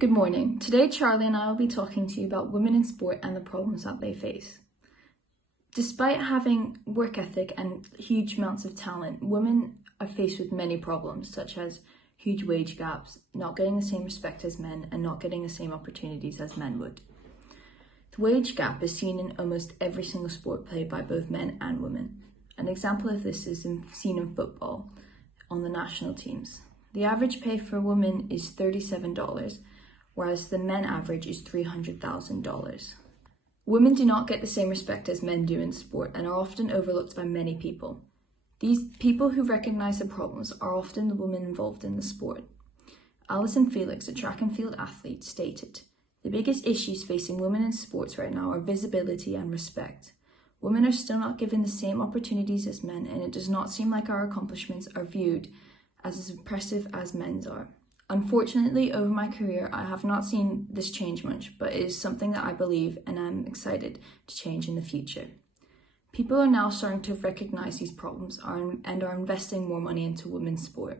Good morning. Today Charlie and I will be talking to you about women in sport and the problems that they face. Despite having work ethic and huge amounts of talent, women are faced with many problems such as huge wage gaps, not getting the same respect as men, and not getting the same opportunities as men would. The wage gap is seen in almost every single sport played by both men and women. An example of this is seen in football on the national teams. The average pay for a woman is $37, whereas the men average is $300,000. Women do not get the same respect as men do in sport and are often overlooked by many people. These people who recognise the problems are often the women involved in the sport. Alison Felix, a track and field athlete, stated, "The biggest issues facing women in sports right now are visibility and respect. Women are still not given the same opportunities as men, and it does not seem like our accomplishments are viewed as impressive as men's are. Unfortunately, over my career, I have not seen this change much, but it is something that I believe and I'm excited to change in the future." People are now starting to recognise these problems and are investing more money into women's sport.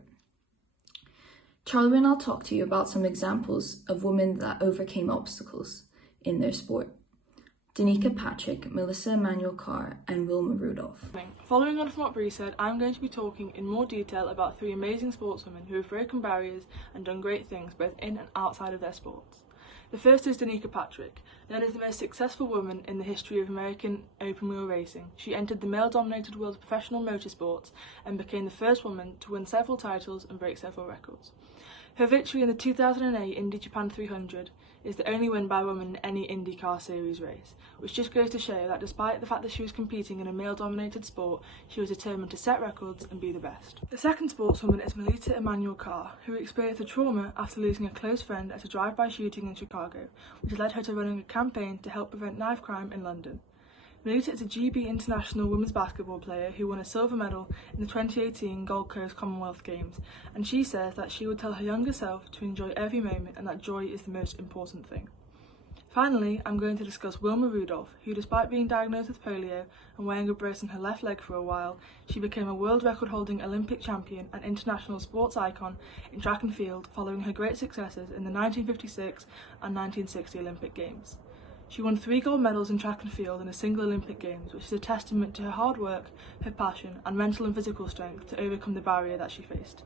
Charlie and I'll talk to you about some examples of women that overcame obstacles in their sport. Danica Patrick, Melissa Emanuel-Carr, and Wilma Rudolph. Following on from what Bree said, I'm going to be talking in more detail about three amazing sportswomen who have broken barriers and done great things both in and outside of their sports. The first is Danica Patrick. Known as the most successful woman in the history of American open-wheel racing, she entered the male-dominated world of professional motorsports and became the first woman to win several titles and break several records. Her victory in the 2008 Indy Japan 300 is the only win by a woman in any IndyCar Series race, which just goes to show that despite the fact that she was competing in a male-dominated sport, she was determined to set records and be the best. The second sportswoman is Melissa Emanuel-Carr, who experienced a trauma after losing a close friend at a drive-by shooting in Chicago, which led her to running a campaign to help prevent knife crime in London. Melissa is a GB international women's basketball player who won a silver medal in the 2018 Gold Coast Commonwealth Games, and she says that she would tell her younger self to enjoy every moment and that joy is the most important thing. Finally, I'm going to discuss Wilma Rudolph, who despite being diagnosed with polio and wearing a brace in her left leg for a while, she became a world record-holding Olympic champion and international sports icon in track and field following her great successes in the 1956 and 1960 Olympic Games. She won 3 gold medals in track and field in a single Olympic Games, which is a testament to her hard work, her passion, and mental and physical strength to overcome the barrier that she faced.